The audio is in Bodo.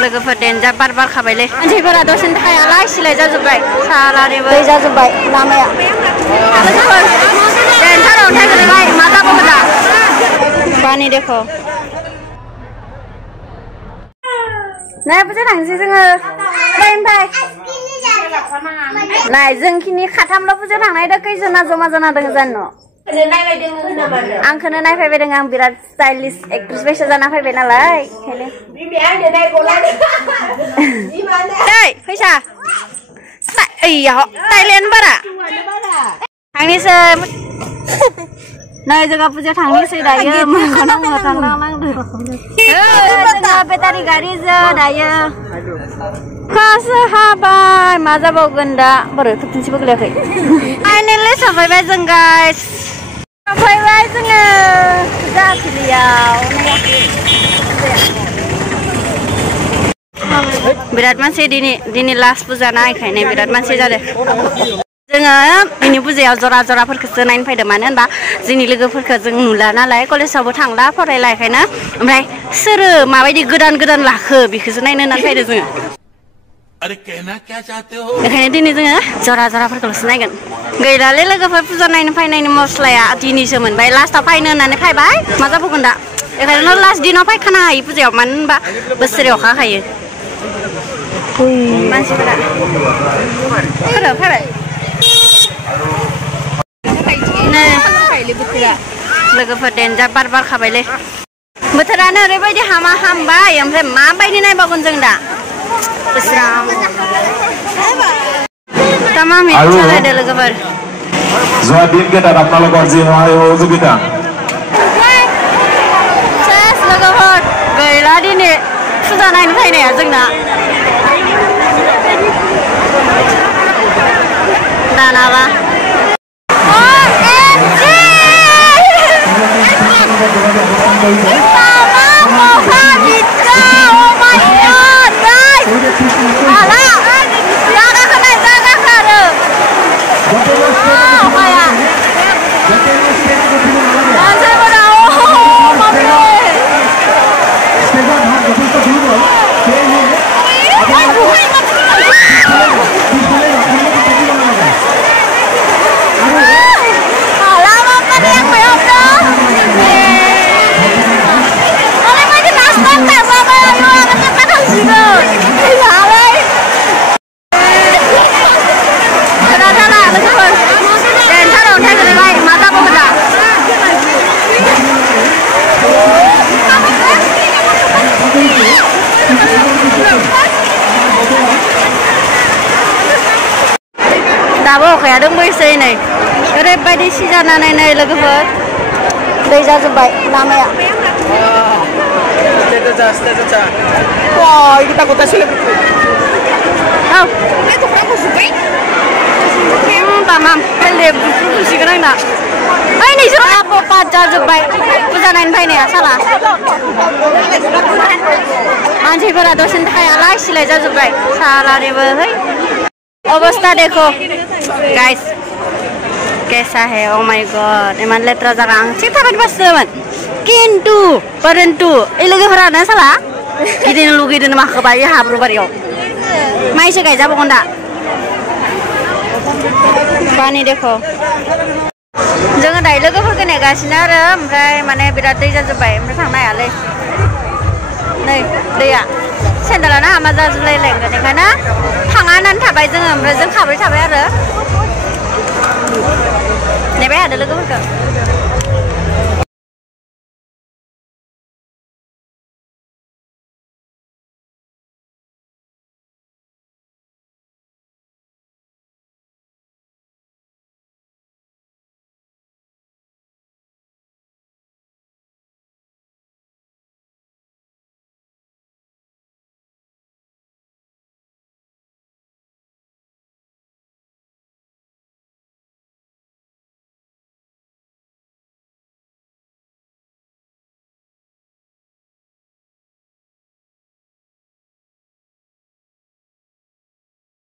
लोगोफोर देन्जार बार बारखाबायलै मानसिफोरा दसेनि थाखाय आलाय सिलाय जाजोब्बाय सालानिबो दै जाजोब्बाय लामाया लोगोफोर देन्जार अन्थाइ गोलैबाय मा जाबावगोन दा पानि देखो नाय बुझे थांसै जोङो ओमफ्राय नाय जोंखिनि खाथामल' बुझे थांनाय दा खैजना जमा जाना दङ जानो आंखौनो नायफैबाय दङ आं बिराद स्टाइलिश एक्ट्रेस बायसा जाना फैबाय नालाय फैसा थाइलेण्ड बारा थांनोसै नै जोंहा फुजा थांनोसै दायो जोंहा बेटारि गारिजों दायो खासो हाबाय मा जाबावगोन दा बोरै थुबथिंसेबो गोलैयाखै फाइनेलि सफैबाय जों गाइस सफैबाय जोङो फुजा थिलियाव बिराद मानसि दिनै लास्ट फुजा ना बेखायनो बिराद मानसि जादों जोङो बिनि फुजायाव जरा जराफोरखौसो नायनो फैदों मानो होनबा जोंनि लोगोफोरखौ जों नुला नालाय कलेजावबो थांला फरायला बेखायनो ओमफ्राय सोरो माबायदि गोदान गोदान लाखो बेखौसो नायनो होननानै फैदों जोङो बेखायनो दिनै जोङो जरा जराफोरखौल'सो नायगोन गैलालै लोगोफोर फुजा नायनो फैनायनि मस्लाया दिनैसो मोनबाय लास्टाव फैनो होननानै फैबाय मा जाबावगोन दा बेखायनो लास्ट दिनाव फैखानो हायो फुजायाव मानो होनबा बोसोरै अखा हायो मानसिफोरा फैबाय लोगोफोर देन्जार बार बारखाबायलै बोथोरानो ओरैबायदि हामा हामबाय ओमफ्राय माबायदि नायबावगोन जों दा তামাম ইচ্ছা যায় দে লগৰ যোৱা দিন কেইটাত আপোনালোকৰ যি সহযোগিতা চেছ লগৰ গैला দিনে फुजा नायनो फैनाया जोंना दानाबा दाबो अखाया दंबायोसै नै ओरैबायदि सिजानानै नै लोगोफोर दै जाजोब्बाय लामाया tamam lihat kursi gerang dah ini suruh apa pacar jebak fuzza nain fैनाया salah मानसिफोरा दसेनि थाखाय आलाय सिलाय जाजोब्बाय सालानिबो है अवस्था देखो गाइस कैसा है ओ माय गॉड इमान लेथ्रा जागा आं थिग थाबाय बासोमोन किन्तु परन्तु ए लोगोफोरानो साला गिदिंनो लुगैदों माखोबायो हाब्रु बारियाव माइसो गायजाबावगोन दा पानी देखो जोङो दायो लोगोफोरखौ नेगासिनो आरो ओमफ्राय माने बिराद दै जाजोब्बाय ओमफ्राय थांनो हायालै नै दैया सेन्देलानो हामा जाजोबलायलायगोन बेखायनो थाङा होननानै थाबाय जोङो ओमफ्राय जों खाब्रै थाबाय आरो नेबाय थादो लोगोफोरखौ